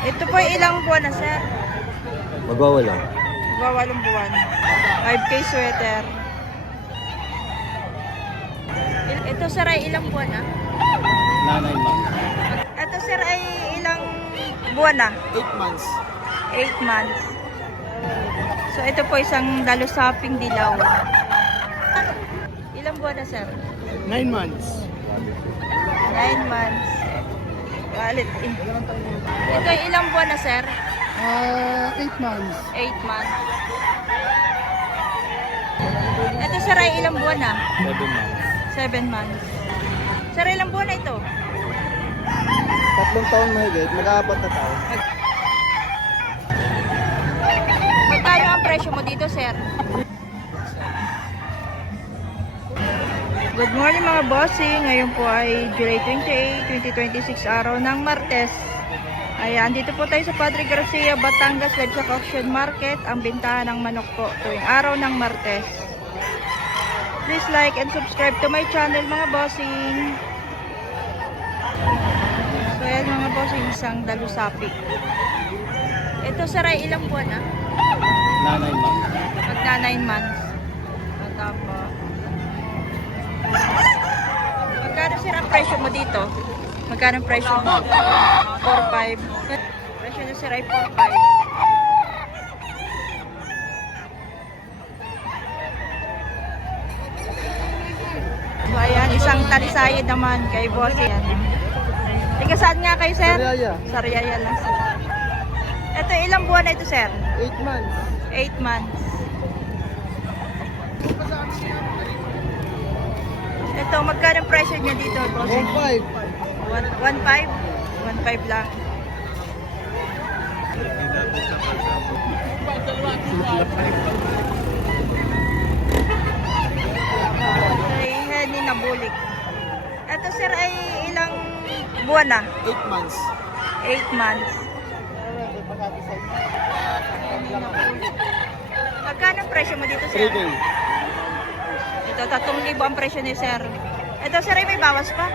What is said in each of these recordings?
Ito po ay ilang buwan na, sir? Magwawala. Magwawalong buwan. 5K sweater. Ito, sir, ay ilang buwan na? Nanay months. Ito, sir, ay ilang buwan na? 8 months. 8 months. So, ito po isang dalusaping dilaw. Ilang buwan na, sir? 9 months. 9 months. Wallet. Ito ay ilang buwan na, sir? 8 months. 8 months. Ito, sir, ay ilang buwan na? 7 months. 7 months. Sir, ilang buwan na ito? 3 taon mahigit, mag-aapat na taon. Magkano ang presyo mo dito, sir? Good morning mga bossing. Ngayon po ay July 28, 2026, araw ng Martes. Ayan, dito po tayo sa Padre Garcia, Batangas, Livestock Auction Market. Ang bintahan ng manok po tuwing araw ng Martes. Please like and subscribe to my channel mga bossing. So ayan mga bossing, isang dalusapi. Ito sir ay ilang buwan na? Nanay months. Magna 9 months. Ito po. Magkano sir ang presyo mo dito? Magkano ang presyo mo? 4.5. Presyo na sir ay 4.5. So ayan, isang talisayid naman kay boss yan. Ika saan nga kayo sir? Sariaya. Sariaya lang sir. Ito ilang buwan na ito sir? 8 months. 8 months. Ito, magkano ang presyo niya dito, boss? 1.5. 1.5? 1.5 lang. Ay, henny na bulik. Ito sir ay ilang buwan na? 8 months. 8 months. Magkano ang presyo mo dito sir? 3K. Ito, 3,000 ang presyo ni sir. Ito sir ay may bawas pa?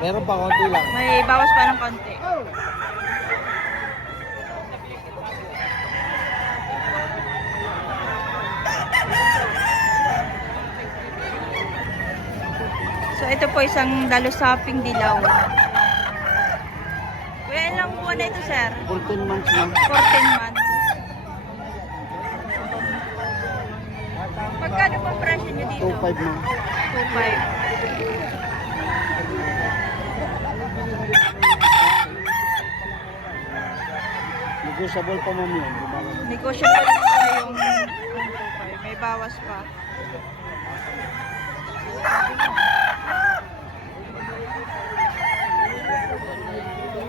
Meron pa, konti lang. May bawas pa ng konti. So ito po isang dalusaping dilaw. Kuya, ilang buwan na ito sir? 14 months lang. 14 months. Magkano po ang presyo nyo dito? 2.5 na. 2.5. Negotiable pa ma'am yun. Negotiable pa yung 2.5. May bawas pa.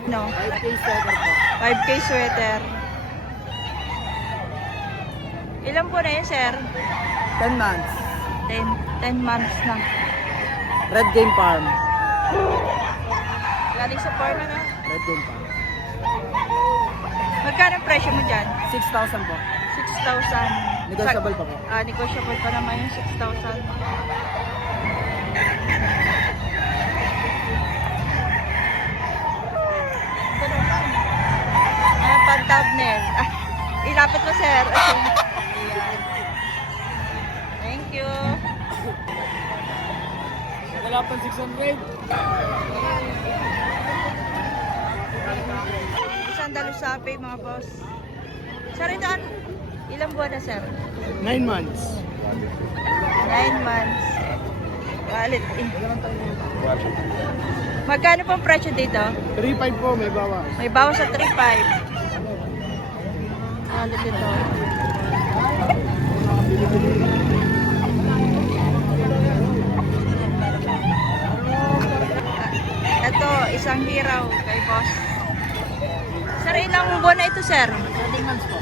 No. 5K sweater po. 5K sweater. Ilan po na yun, sir? 10 months. 10 months na. Red Game Farm. Galing sa farm na. Red Game Farm. Magkano ang presyo mo dyan? 6,000 po. 6,000. Negotiable pa po. Negotiable pa naman yung 6,000. Ito naman. Ayan, pang-thumbnail. Ilapit mo, sir. Ayan. Thank you. Wala pang 600. Isang dalusapi, mga boss. Sir, ito ilang buwan na, sir? 9 months. 9 months. Wallet. Magkano po ang presyo dito? 3.5 po, may bawas. May bawas sa 3.5. Wallet ito. Ito, isang hiraw kay boss. Sir, ilang buwan na ito, sir? 7 months po.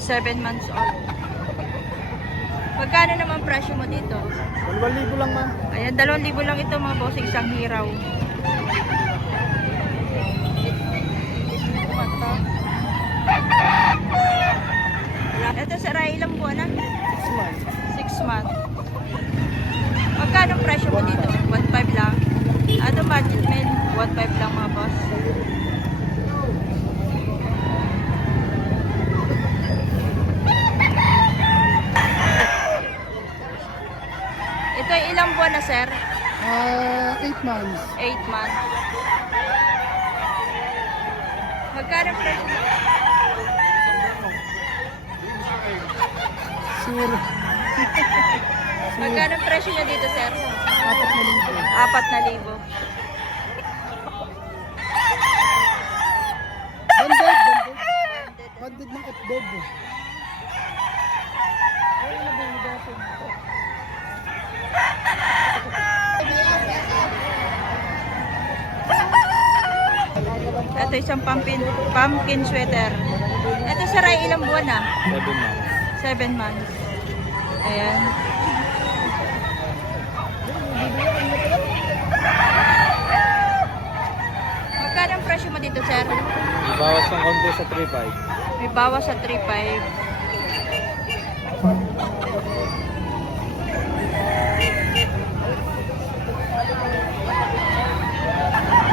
7 months old. Magkano naman presyo mo dito? 2,000 lang ma'am. Ayan, 2,000 lang ito mga boss, isang hiraw. Ito sir, ay ilang buwan na? 6 months. 6 months. Magkano presyo mo dito? 1.5 lang. Ano budget men? 1.5 lang mga boss. na, sir? 8 months. 8 months. Magkano presyo? Sir, Magkano presyo niya dito, sir? 4,000. 4,000. Banded ng F-Dead. Ito isang pumpkin sweater. Ito, sir, ay ilang buwan na? 7 months. Ayan. Magkano ang presyo mo dito, sir? Bawas ng konti sa 3.5. May bawas sa 3.5.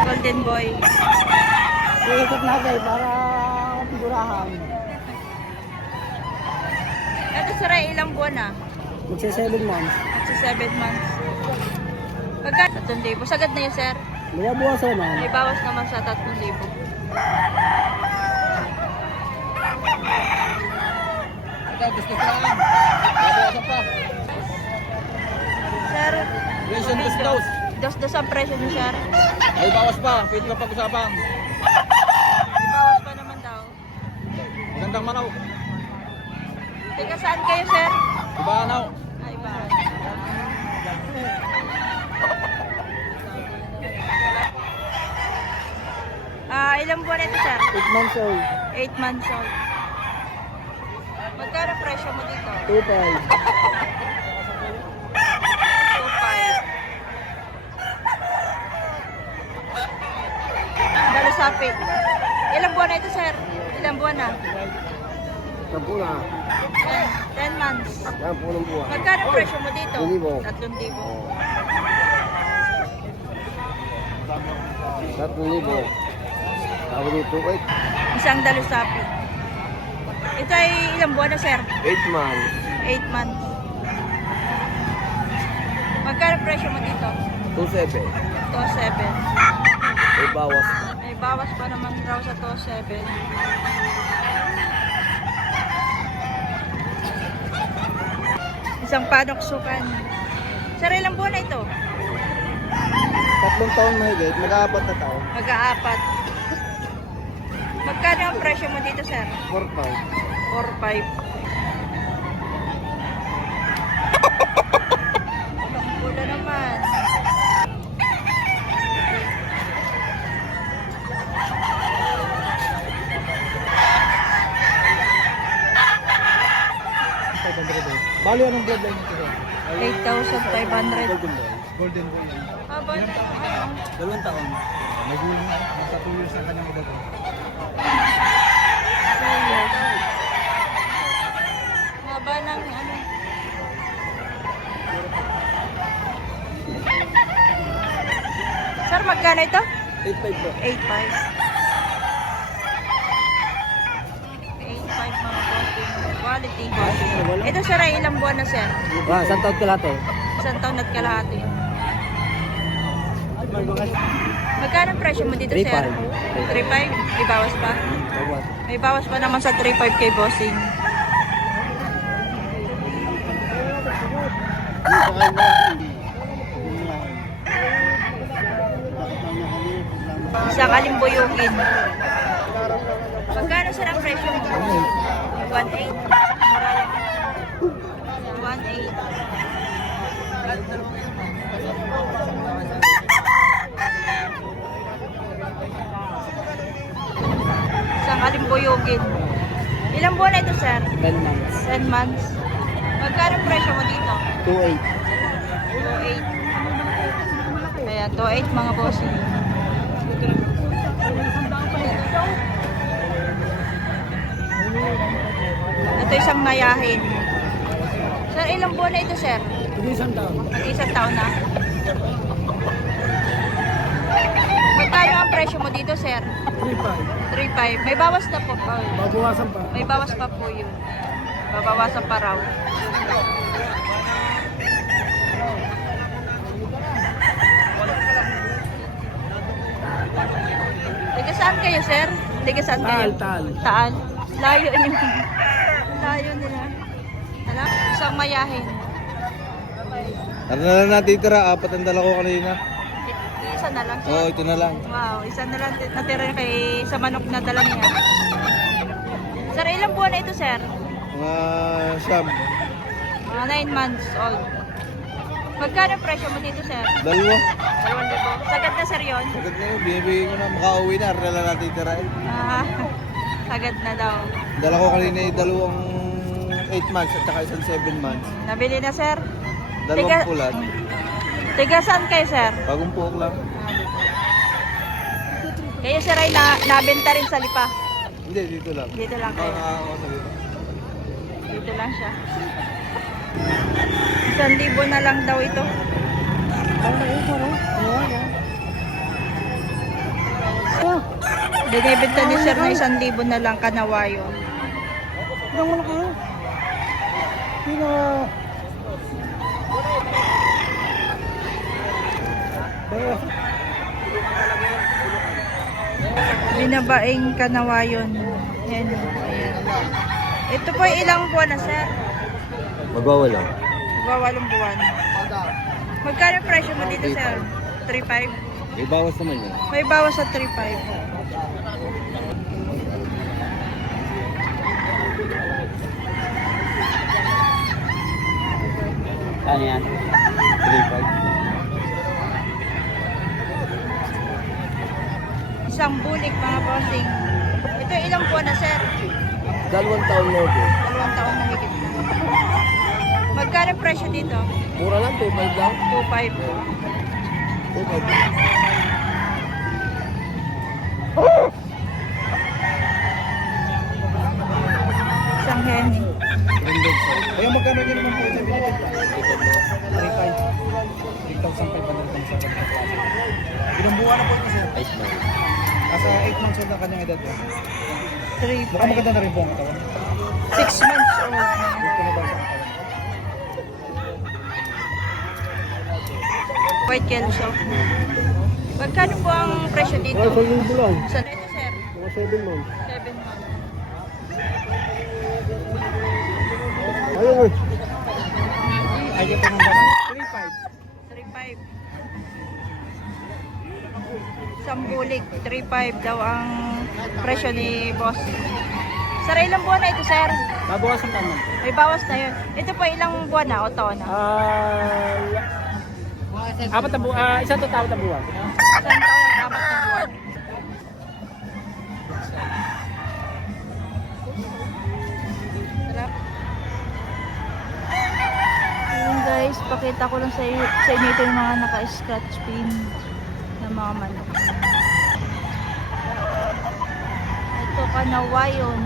Golden boy. Iikot natin para pigurahan. Ito, sir, ay ilang buwan na? Magsa 7 months. Sa 7 months. Magkano? 3,000. Sagad na yun, sir. May buwas naman. May bawas naman sa 3,000. Ito, gusto ko lang. Babawasan pa. Sir, Ration dos. dos ang presyo niyo, sir. Ay, bawas pa. Pwede pa pag-usapan. May bawas pa naman daw. Magandang manaw. Teka, saan kayo, sir? Diba, anaw? Ay, ba? Ilang buwan ito, sir? 8 months old. 8 months old. Magkano presyo mo dito? 2.5. 2,500. Dalusapit. Ilang buwan na ito, sir? Ilang buwan na? Sampu na. 10 months. Yan po ng buwan. Magkano presyo mo dito? 3,000. 3,000. 3,000. Tawag dito, Isang dalusapit. Ito ay ilang buwan na, sir? 8 months. 8 months. Magkano presyo mo dito? 2.7. 2,700. May bawas. May bawas pa naman raw sa 2,700. Isang panoksukan. Sir, ilang buwan na ito? 3 taon mahigit. Mag-aapat na taon. Mag-aapat. Magkano ang presyo mo dito, sir? 4.5. 4,500. Pula naman. Bali, anong bloodline nito? 8,500. Golden boy. Golden boy. Haba ito. Ano? 2 taon. Nag-uwi. Nasa 2 years na kanyang edad. 2 years. Haba ng ano. Sir, magkano ito? 8.5 po. 8,500. 8,500 mga posting. Quality. Ito, sir, ay ilang buwan na, sir? Isang taon ka lahat eh. Isang taon at kalahati. Magkano ang presyo mo dito, sir? 3,500. 3,500? May bawas pa? May bawas pa naman sa 3,500 kay bossing. Isang alimbuyugin. Magkano, sir, ang presyo mo? 1,800. Mura lang. 1,800. Isang alimbuyugin. Ilang buwan na ito, sir? 10 months. 10 months. Magkano ang presyo mo dito? 2.8. 2,800. Ayan, 2,800 mga bossing. Ito isang mayahin. Sir, ilang buwan na ito, sir? Isang taon. Isang taon na. Magkano ang presyo mo dito, sir? 3.5. 3,500. May bawas na po pa. Babawasan pa. May bawas pa po yun. Babawasan pa raw. Tiga saan kayo, sir? Tiga saan kayo? Taal. Taal. Layo niyo. Layo nila. Alam, isang mayahin. Ano na lang natitira? 4 ang dala ko kanina. Isa na lang, sir. Oo, ito na lang. Wow, isa na lang natira kay sa manok na dala niya. Sir, ilang buwan na ito, sir? Mga siyam. Mga 9 months old. Magkano presyo mo dito, sir? 2. 2,000. Sagad na, sir, yun? Sagad na yun. Binibigay ko na makauwi na. Ano na lang natitira eh. Ah, sagad na daw. Dala ko kanina yung 2 8 months at saka isang 7 months. Nabili na, sir? 2 pulat. Tiga saan kayo, sir? Bagong puok lang. Kayo, sir, ay nabenta rin sa Lipa. Hindi, dito lang. Dito lang kayo. Ako sa dito. Dito lang siya. 1,000 na lang daw ito. Binibenta ni sir na 1,000 na lang kanawayo. Ilang mo na kayo? Sino? Binabaing kanawayon. Ayan. Ayan. Ito po ay ilang buwan na, sir? Magwawala. Magwawalong buwan. Magkano presyo mo dito, sir? 3,500? May bawas naman yun. May bawas sa 3,500. Ano yan? 3,500. Isang bulik, mga bossing. Ito ilang buwan na, sir? 2 taon na ito. 2 taon na higit na. Magkano presyo dito? Mura lang, 2,500 lang. 2,500. 2,500. Isang henny. Kaya magkano nyo naman po sa binibenta? 3,500 sa Ilang buwan na po ito, sir? 8 months. Asa 8 months old ang kanyang edad po. 3,500. Mukhang maganda na rin po ang katawan. 6 months old. Gusto na ba sa katawan? White Kelso. Magkano po ang presyo dito? lang. Saan ito, sir? Mga 7 months. 7 months. Ayun. Ayaw po ng daman. 3,500. Sambulik, 3,500 daw ang presyo ni boss. Sir, ilang buwan na ito, sir? Babawasan ka naman. May bawas na yun. Ito po ilang buwan na o taon na? Isang tatawa na buwan. Isang taon at 4 na buwan. Sarap. Ayun guys, pakita ko lang sa inyo ito yung mga naka-scratch pin ng mga manok. Ito kanawayon.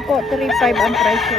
Ito po, 3.5 ang presyo.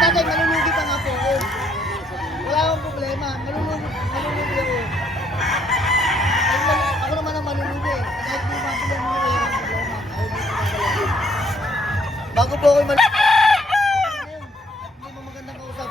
Tatay, malulugi pa nga po ako. Wala akong problema. Malulugi ako. Ako naman ang malulugi. Kahit di ba sila mo wala akong problema. Bago po ako malulugi. Hindi mo magandang kausap.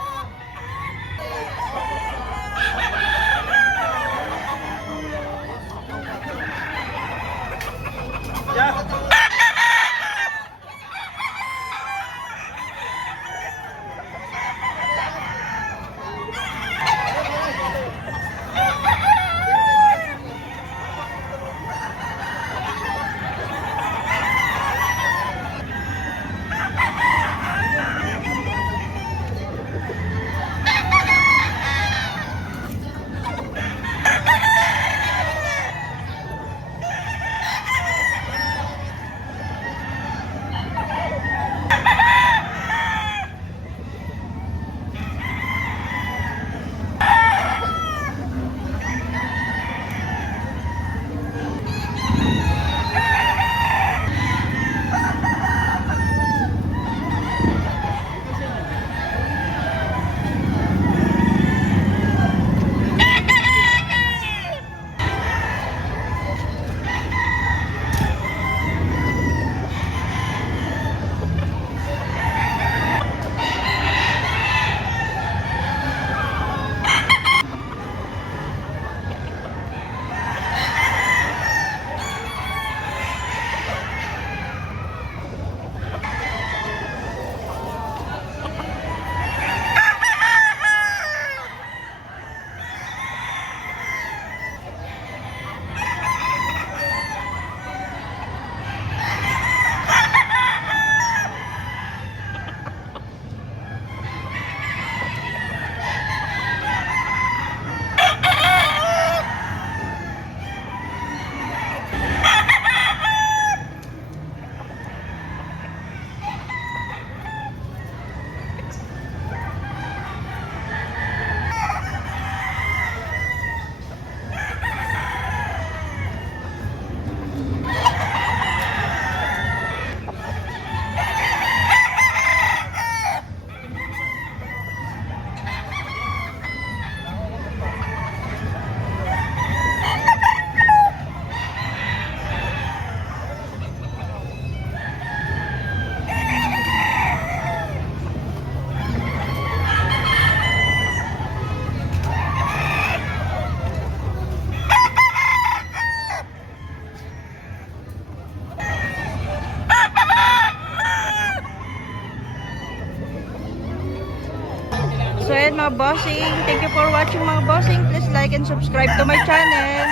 mga bossing. Thank you for watching mga bossing. Please like and subscribe to my channel.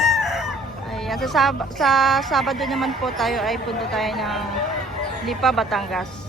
Ayan, sa Sabado naman po tayo ay punta tayo ng Lipa, Batangas.